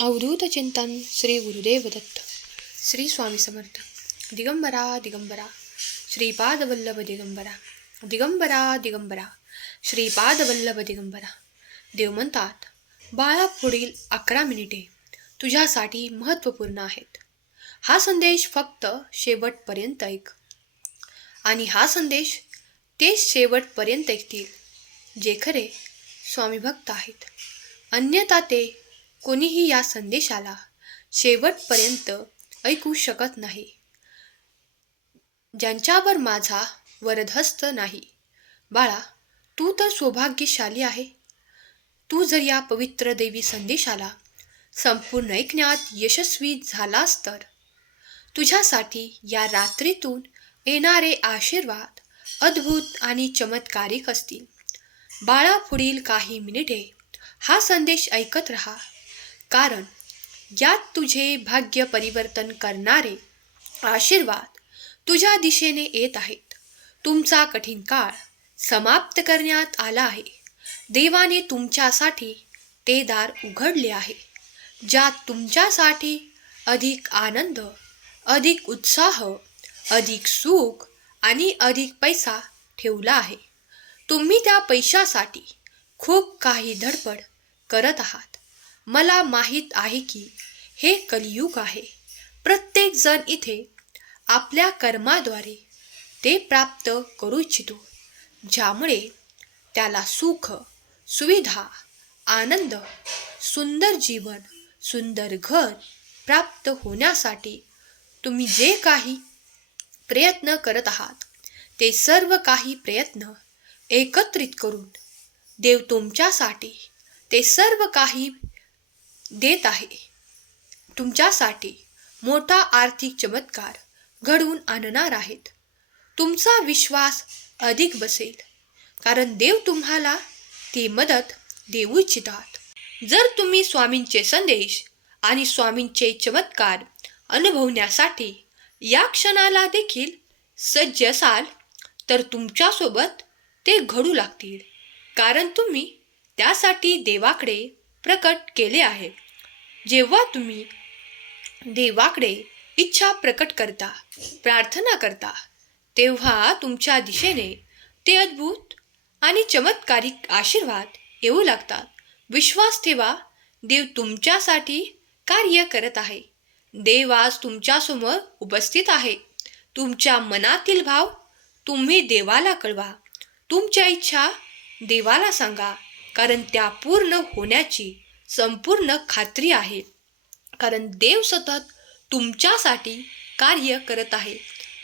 अवधूत चिंतन श्री गुरुदेव दत्त. श्री स्वामी समर्थ. दिगंबरा दिगंबरा श्रीपाद वल्लभ दिगंबरा. दिगंबरा दिगंबरा श्रीपाद वल्लभ दिगंबरा. देव म्हणतात, बाळा, पुढील 11 मिनिटे तुझ्यासाठी महत्त्वपूर्ण आहेत. हा संदेश फक्त शेवटपर्यंत ऐक. आणि हा संदेश तेच शेवटपर्यंत ऐकतील जे खरे स्वामी भक्त आहेत. अन्यथा ते कोणीही या संदेशाला शेवटपर्यंत ऐकू शकत नाही. ज्यांच्यावर माझा वरदहस्त नाही. बाळा, तू तर सौभाग्यशाली आहे. तू जर या पवित्र दैवी संदेशाला संपूर्ण ऐकण्यात यशस्वी झालास तर तुझ्यासाठी या रात्रीतून येणारे आशीर्वाद अद्भुत आणि चमत्कारिक असतील. बाळा, पुढील काही मिनिटे हा संदेश ऐकत रहा, कारण यात तुझे भाग्य परिवर्तन करणारे आशीर्वाद तुझ्या दिशेने येत आहेत. तुमचा कठीण काळ समाप्त करण्यात आला आहे. देवाने तुमच्यासाठी ते दार उघडले आहे, ज्यात तुमच्यासाठी अधिक आनंद, अधिक उत्साह, अधिक सुख आणि अधिक पैसा ठेवला आहे. तुम्ही त्या पैशासाठी खूप काही धडपड करत आहात. मला माहीत आहे की हे कलियुग आहे. प्रत्येक जण इथे आपल्या कर्माद्वारे ते प्राप्त करू इच्छितो, ज्यामुळे त्याला सुख, सुविधा, आनंद, सुंदर जीवन, सुंदर घर प्राप्त होण्यासाठी तुम्ही जे काही प्रयत्न करत आहात ते सर्व काही प्रयत्न एकत्रित करून देव तुमच्यासाठी ते सर्व काही देत आहे. तुमच्यासाठी मोठा आर्थिक चमत्कार घडवून आणणार आहेत. तुमचा विश्वास अधिक बसेल, कारण देव तुम्हाला ती मदत देऊ इच्छितात. जर तुम्ही स्वामींचे संदेश आणि स्वामींचे चमत्कार अनुभवण्यासाठी या क्षणाला देखील सज्ज असाल तर तुमच्यासोबत ते घडू लागतील, कारण तुम्ही त्यासाठी देवाकडे प्रकट केले आहे. जेव्हा तुम्ही देवाकडे इच्छा प्रकट करता, प्रार्थना करता, तेव्हा तुमच्या दिशेने ते अद्भुत आणि चमत्कारिक आशीर्वाद येऊ लागतात. विश्वास ठेवा, देव तुमच्यासाठी कार्य करत आहे. देव आज तुमच्यासमोर उपस्थित आहे. तुमच्या मनातील भाव तुम्ही देवाला कळवा. तुमच्या इच्छा देवाला सांगा, कारण त्या पूर्ण होण्याची संपूर्ण खात्री आहे. कारण देव सतत तुमच्यासाठी कार्य करत आहे.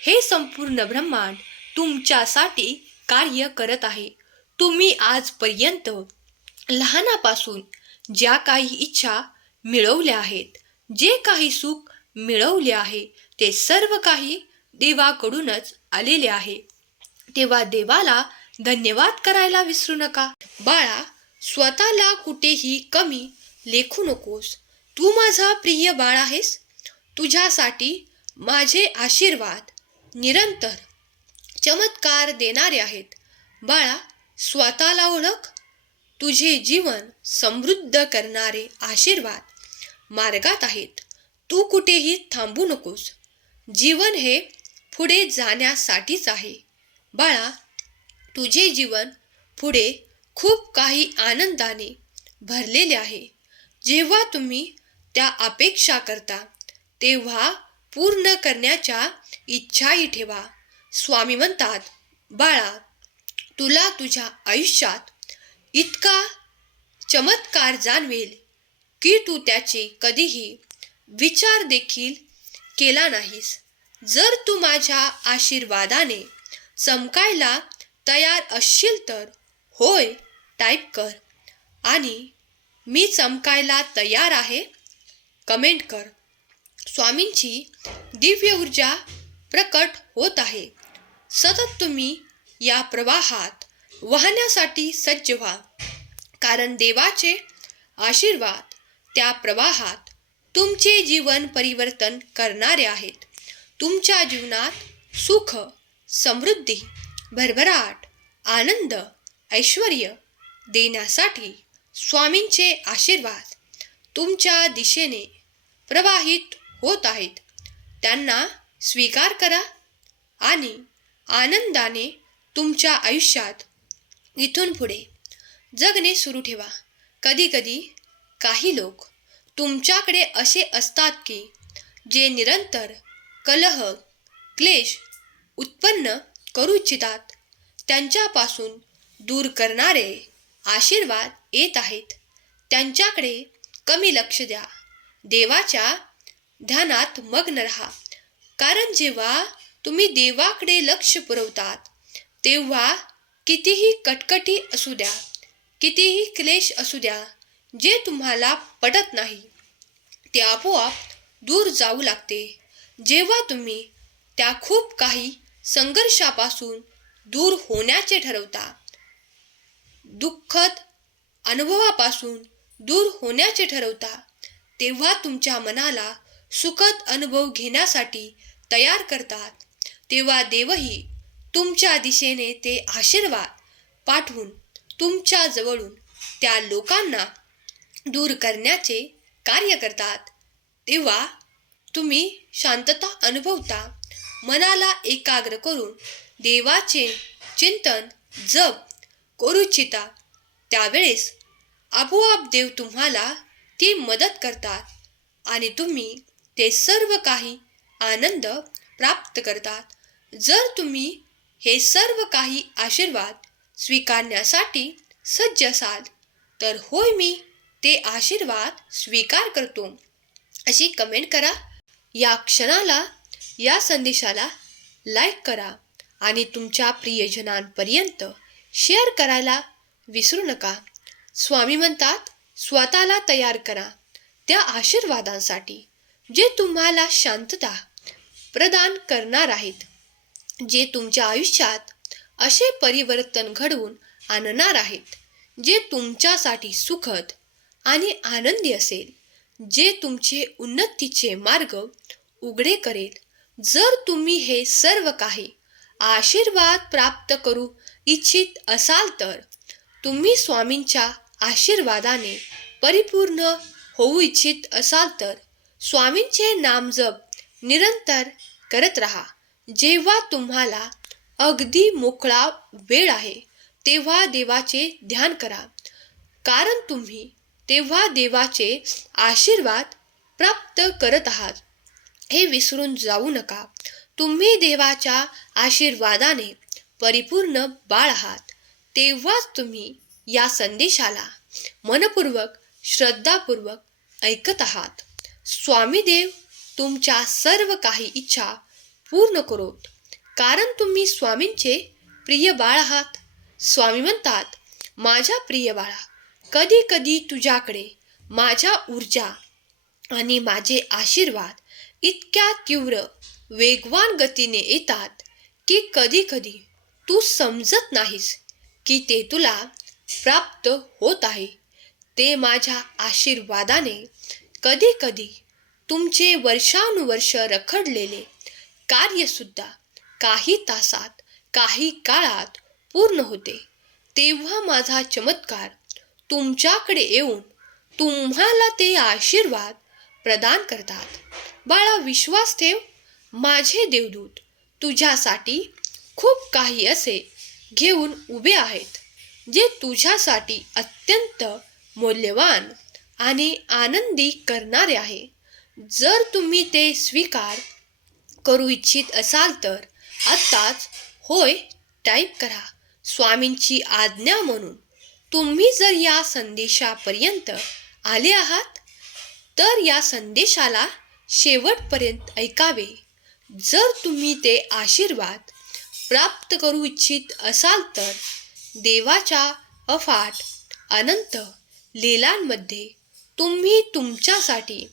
हे संपूर्ण ब्रह्मांड तुमच्यासाठी कार्य करत आहे. तुम्ही आजपर्यंत लहानापासून ज्या काही इच्छा मिळवल्या आहेत, जे काही सुख मिळवले आहे, ते सर्व काही देवाकडूनच आलेले आहे. तेव्हा देवाला धन्यवाद करायला विसरू नका. बाळा, स्वतःला कुठेही कमी लेखू नकोस. तू माझा प्रिय बाळ आहेस. तुझ्यासाठी माझे आशीर्वाद निरंतर चमत्कार देणारे आहेत. बाळा, स्वतःला ओळख. तुझे जीवन समृद्ध करणारे आशीर्वाद मार्गात आहेत. तू कुठेही थांबू नकोस. जीवन हे पुढे जाण्यासाठीच आहे. बाळा, तुझे जीवन पुढे खूप काही आनंदाने भरलेले आहे. जेव्हा तुम्ही त्या अपेक्षा करता तेव्हा पूर्ण करण्याच्या इच्छाही ठेवा. स्वामी म्हणतात, बाळा, तुला तुझ्या आयुष्यात इतका चमत्कार जाणवेल की तू त्याचे कधीही विचार देखील केला नाहीस. जर तू माझ्या आशीर्वादाने चमकायला तयार असशील तर होय टाईप कर आणि मी चमकायला तयार आहे कमेंट कर. स्वामींची दिव्य ऊर्जा प्रकट होत आहे. सतत तुम्ही या प्रवाहात वाहण्यासाठी सज्ज व्हा, कारण देवाचे आशीर्वाद त्या प्रवाहात तुमचे जीवन परिवर्तन करणारे आहेत. तुमच्या जीवनात सुख, समृद्धी, भरभराट, आनंद, ऐश्वर्य देण्यासाठी स्वामींचे आशीर्वाद तुमच्या दिशेने प्रवाहित होत आहेत त्यांना स्वीकार करा आणि आनंदाने तुमच्या आयुष्यात इथून पुढे जगणे सुरू ठेवा. कधीकधी काही लोक तुमच्याकडे असे असतात की जे निरंतर कलह, क्लेश उत्पन्न करू इच्छितात. त्यांच्यापासून दूर करणारे आशीर्वाद येत आहेत. त्यांच्याकडे कमी लक्ष द्या. देवाच्या ध्यानात मग्न राहा. कारण जेव्हा तुम्ही देवाकडे लक्ष पुरवतात तेव्हा कितीही कटकटी असू द्या, कितीही क्लेश असू द्या, जे तुम्हाला पटत नाही ते आपोआप दूर जाऊ लागते. जेव्हा तुम्ही त्या खूप काही संघर्षापासून दूर होण्याचे ठरवता, दुःखद अनुभवापासून दूर होण्याचे ठरवता, तेव्हा तुमच्या मनाला सुखद अनुभव घेण्यासाठी तयार करतात. तेव्हा देवही तुमच्या दिशेने ते आशीर्वाद पाठवून तुमच्या जवळून त्या लोकांना दूर करण्याचे कार्य करतात. तेव्हा तुम्ही शांतता अनुभवता. मनाला एकाग्र करून देवाचे चिंतन, जप करू इच्छिता. त्यावेळेस आपोआप देव तुम्हाला ती मदत करतात आणि तुम्ही ते सर्व काही आनंद प्राप्त करतात. जर तुम्ही हे सर्व काही आशीर्वाद स्वीकारण्यासाठी सज्ज असाल तर होय, मी ते आशीर्वाद स्वीकार करतो अशी कमेंट करा. या क्षणाला, या संदेशाला लाईक करा आणि तुमच्या प्रियजनांपर्यंत शेअर करायला विसरू नका. स्वामी म्हणतात, स्वतःला तयार करा त्या आशीर्वादांसाठी जे तुम्हाला शांतता प्रदान करणार आहेत, जे तुमच्या आयुष्यात असे परिवर्तन घडवून आणणार आहेत जे तुमच्यासाठी सुखद आणि आनंदी असेल, जे तुमचे उन्नतीचे मार्ग उघडे करेल. जर तुम्ही हे सर्व काही आशीर्वाद प्राप्त करू इच्छित असाल तर तुम्ही स्वामींच्या आशीर्वादाने परिपूर्ण होऊ इच्छित असाल तर स्वामींचे नामजप निरंतर करत राहा. जेव्हा तुम्हाला अगदी मोकळा वेळ आहे तेव्हा देवाचे ध्यान करा, कारण तुम्ही तेव्हा देवाचे आशीर्वाद प्राप्त करत आहात हे विसरून जाऊ नका. तुम्ही देवाच्या आशीर्वादाने परिपूर्ण बाळ आहात. तेव्हाच तुम्ही या संदेशाला मनपूर्वक, श्रद्धापूर्वक ऐकत आहात. स्वामी देव तुमच्या सर्व काही इच्छा पूर्ण करोत, कारण तुम्ही स्वामींचे प्रिय बाळ आहात. स्वामी म्हणतात, माझ्या प्रिय बाळा, कधी कधी तुझ्याकडे माझ्या ऊर्जा आणि माझे आशीर्वाद इतक्या तीव्र, वेगवान गतीने येतात की कधी कधी तू समजत नाहीस की ते तुला प्राप्त होत आहे. ते माझ्या आशीर्वादाने कधी कधी तुमचे वर्षानुवर्ष रखडलेले कार्यसुद्धा काही तासात, काही काळात पूर्ण होते. तेव्हा माझा चमत्कार तुमच्याकडे येऊन तुम्हाला ते आशीर्वाद प्रदान करतात. बाळा, विश्वास ठेव. माझे देवदूत तुझ्यासाठी खूप काही असे घेऊन उभे आहेत जे तुझ्यासाठी अत्यंत मौल्यवान आणि आनंदी करणारे आहे. जर तुम्ही ते स्वीकार करू इच्छित असाल तर आत्ताच होय टाईप करा. स्वामींची आज्ञा म्हणून तुम्ही जर या संदेशापर्यंत आले आहात तर या संदेशाला शेवटपर्यंत ऐकावे. जर तुम्ही ते आशीर्वाद प्राप्त करू इच्छित असाल तर देवाच्या अफाट अनंत लीलांमध्ये तुम्ही तुमच्यासाठी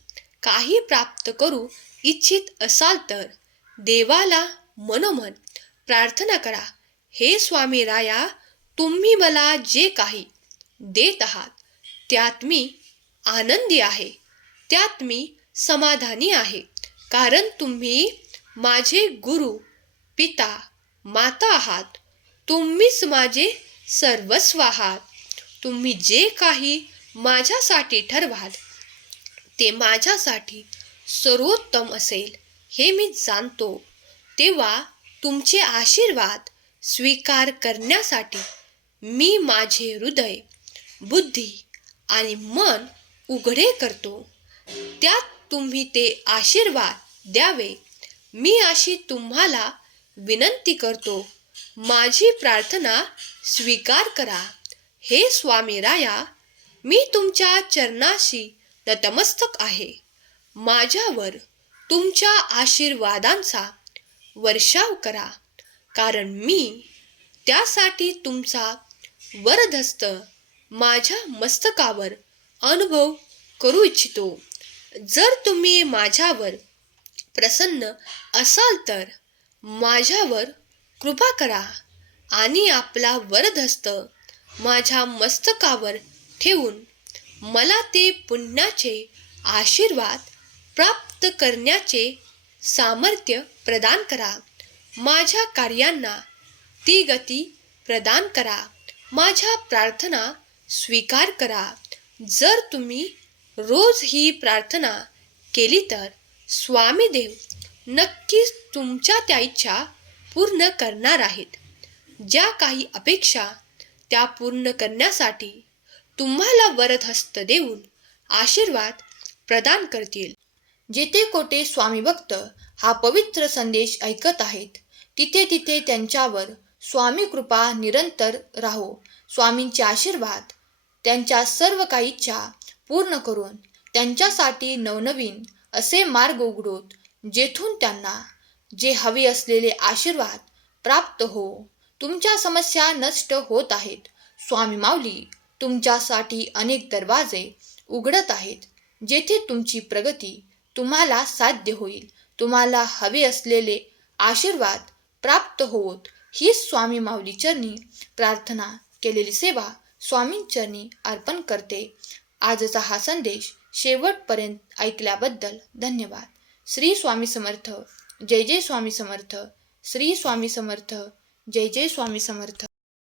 काही प्राप्त करू इच्छित असाल तर देवाला मनोमन प्रार्थना करा. हे स्वामी राया, तुम्ही मला जे काही देत आहात त्यात मी आनंदी आहे, त्यात मी समाधानी आहे, कारण तुम्ही माझे गुरु, पिता, माता आहात. तुम्हीच माझे सर्वस्व आहात. तुम्ही जे काही माझ्यासाठी ठरवाल ते माझ्यासाठी सर्वोत्तम असेल हे मी जाणतो, तेव्हा तुमचे आशीर्वाद स्वीकार करण्यासाठी मी माझे हृदय, बुद्धी आणि मन उघडे करतो. त्यात तुम्ही ते आशीर्वाद द्यावे, मी अशी तुम्हाला विनंती करतो. माझी प्रार्थना स्वीकार करा. हे स्वामी राया, मी तुमच्या चरणाशी नतमस्तक आहे. माझ्यावर तुमच्या आशीर्वादांचा वर्षाव करा, कारण मी त्यासाठी तुमचा वरदहस्त माझ्या मस्तकावर अनुभव करू इच्छितो. जर तुम्ही माझ्यावर प्रसन्न असाल तर माझ्यावर कृपा करा आणि आपला वरदहस्त माझ्या मस्तकावर ठेवून मला ते पुण्याचे आशीर्वाद प्राप्त करण्याचे सामर्थ्य प्रदान करा. माझ्या कार्यांना ती गती प्रदान करा. माझ्या प्रार्थना स्वीकार करा. जर तुम्ही रोज ही प्रार्थना केली तर स्वामी देव नक्कीच तुमच्या त्या इच्छा पूर्ण करणार आहेत. ज्या काही अपेक्षा त्या पूर्ण करण्यासाठी तुम्हाला वरदहस्त देऊन आशीर्वाद प्रदान करतील. जेथे कोठे स्वामी भक्त हा पवित्र संदेश ऐकत आहेत, तिथे तिथे त्यांच्यावर स्वामी कृपा निरंतर राहो. स्वामींचे आशीर्वाद त्यांच्या सर्व काही इच्छा पूर्ण करून त्यांच्यासाठी नवनवीन असे मार्ग उघडोत, जेथून त्यांना जे हवे असलेले आशीर्वाद प्राप्त हो. तुमच्या समस्या नष्ट होत आहेत. स्वामी माऊली तुमच्यासाठी अनेक दरवाजे उघडत आहेत, जेथे तुमची प्रगती तुम्हाला साध्य होईल. तुम्हाला हवे असलेले आशीर्वाद प्राप्त होत ही स्वामी माऊली चरणी प्रार्थना केलेली सेवा स्वामींचरणी अर्पण करते. आजचा हा संदेश शेवटपर्यंत ऐकल्याबद्दल धन्यवाद. श्री स्वामी समर्थ. जय जय स्वामी समर्थ. श्री स्वामी समर्थ. जय जय स्वामी समर्थ.